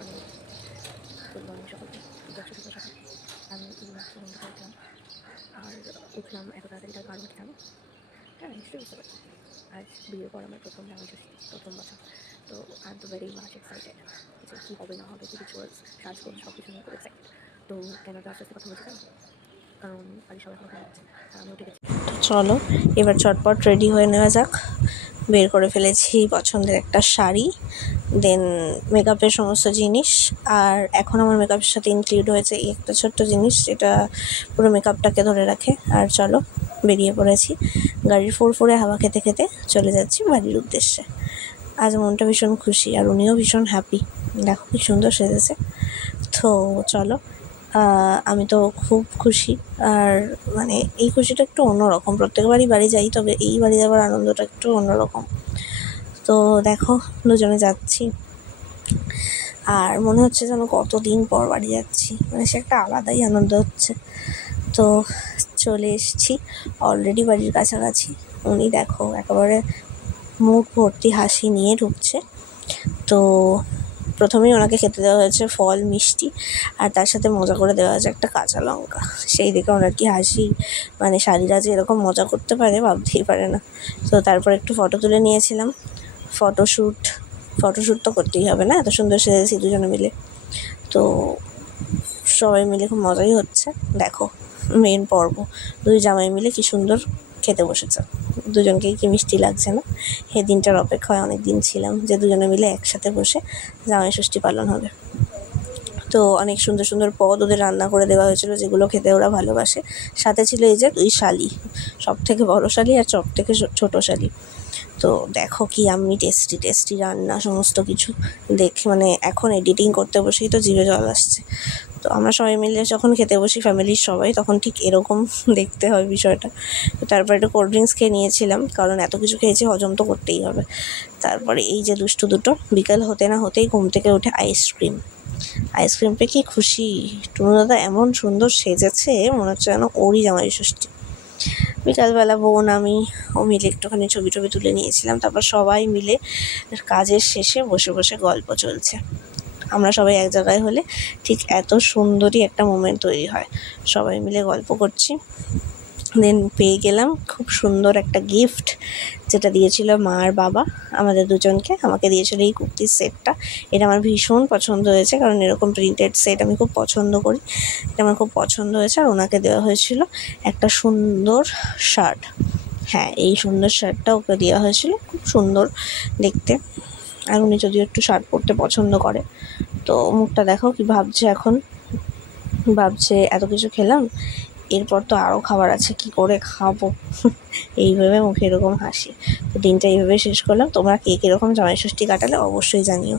Morning good morning সকলকে। দশটা শুভ সকাল। আমি এইমাত্র ঘুম থেকে উঠলাম, আর উঠলাম এত তাড়াতাড়ি তার কারণ কি জানো? হ্যাঁ, নিশ্চয়ই বুঝতে পারছি। আজ বিয়ের পর আমার প্রথম জামাই ষষ্ঠী, প্রথম বছর। তো I am very much excited যে কী হবে না হবে, কী রিচুয়ালস, সাজগোজ সব কিছু নিয়ে খুব এক্সাইটেড। তো কেন তো আস্তে আস্তে কথা বলছি জানো? কারণ বাড়ির সবাই এখন ওখানে যাচ্ছে আর আমি উঠে গেছি। চলো এবার চটপট রেডি হয়ে নেওয়া যাক। বের করে ফেলেছি পছন্দের একটা শাড়ি, দেন মেকআপের সমস্ত জিনিস। আর এখন আমার মেকআপের সাথে ইনক্লুড হয়েছে এই একটা ছোট্ট জিনিস, যেটা পুরো মেকআপটাকে ধরে রাখে। আর চলো বেরিয়ে পড়েছি। গাড়ির ফুরফুরে হাওয়া খেতে খেতে চলে যাচ্ছি বাড়ির উদ্দেশ্যে। আজ মনটা ভীষণ খুশি, আর উনিও ভীষণ হ্যাপি। দেখো কি সুন্দর সেজেছে। তো চলো, আমি তো খুব খুশি। আর মানে এই খুশিটা একটু অন্যরকম, প্রত্যেকবারই বাড়ি যাই, তবে এই বাড়ি যাওয়ার আনন্দটা একটু অন্যরকম। তো দেখো দুজনে যাচ্ছি, আর মনে হচ্ছে যেন কতদিন পর বাড়ি যাচ্ছি, মানে সে একটা আলাদাই আনন্দ হচ্ছে। তো চলে এসেছি অলরেডি বাড়ির কাছাকাছি। উনি দেখো একেবারে মুখ ভর্তি হাসি নিয়ে ঢুকছে। তো প্রথমেই ওনাকে খেতে দেওয়া হয়েছে ফল, মিষ্টি, আর তার সাথে মজা করে দেওয়া হয়েছে একটা কাঁচা লঙ্কা। সেই দেখে ওনার কি হাসি, মানে শাড়িরা যে এরকম মজা করতে পারে ভাবতেই পারে না। তো তারপর একটু ফটো তুলে নিয়েছিলাম। ফটোশ্যুট তো করতেই হবে না, এত সুন্দর সেজেছি দুজনে মিলে। তো সবাই মিলে খুব মজাই হচ্ছে। দেখো মেন পর্ব, দুই জামাই মিলে কি সুন্দর খেতে বসেছে। দুজনকেই কি মিষ্টি লাগছে না? এই দিনটার অপেক্ষায় অনেক দিন ছিলাম যে দুজনে মিলে একসাথে বসে জামাই ষষ্ঠী পালন হবে। তো অনেক সুন্দর সুন্দর পদ ওদের রান্না করে দেওয়া হয়েছিল, যেগুলো খেতে ওরা ভালোবাসে। সাথে ছিল এই যে দুই শালি, সব থেকে বড় শালি আর সব থেকে ছোটো শালি। তো দেখো কি আমি টেস্টি টেস্টি রান্না, সমস্ত কিছু দেখে মানে এখন এডিটিং করতে বসেই তো জিভে জল আসছে। তো আমরা সবাই মিলে যখন খেতে বসি, ফ্যামিলির সবাই, তখন ঠিক এরকম দেখতে হয় বিষয়টা। তো তারপরে একটু কোল্ড ড্রিঙ্কস খেয়ে নিয়েছিলাম, কারণ এত কিছু খেয়েছি হজম তো করতেই হবে। তারপরে এই যে দুষ্টু দুটো বিকাল হতে না হতেই ঘুম থেকে উঠে আইসক্রিম পেয়ে কি খুশি। টুনু দাদা এমন সুন্দর সেজেছে, মনে হচ্ছে যেন ওরই জামাই ষষ্ঠী। বিকালবেলা বোন আমি ও মিলে একটুখানি ছবি তুলে নিয়েছিলাম। তারপর সবাই মিলে কাজের শেষে বসে বসে গল্প চলছে। আমরা সবাই এক জায়গায় হলে ঠিক এত সুন্দরই একটা মোমেন্ট তৈরি হয়। সবাই মিলে গল্প করছি। দেন পেয়ে গেলাম খুব সুন্দর একটা গিফট, যেটা দিয়েছিল মা আর বাবা আমাদের দুজনকে। আমাকে দিয়েছিল এই কুর্তির সেটটা। এটা আমার ভীষণ পছন্দ হয়েছে, কারণ এরকম প্রিন্টেড সেট আমি খুব পছন্দ করি। এটা আমার খুব পছন্দ হয়েছে। আর ওনাকে দেওয়া হয়েছিল একটা সুন্দর শার্ট। হ্যাঁ, এই সুন্দর শার্টটা ওকে দেওয়া হয়েছিল, খুব সুন্দর দেখতে। আর উনি যদিও একটু শার্ট পরতে পছন্দ করে। তো মুখটা দেখো কি ভাবছে এখন, ভাবছে এত কিছু খেলাম, এরপর তো আরও খাবার আছে, কি করে খাবো এইভাবে মুখে এরকম হাসি। তো দিনটা এইভাবে শেষ করলাম। তোমরা কে কীরকম জামাই ষষ্ঠী কাটালে অবশ্যই জানিও।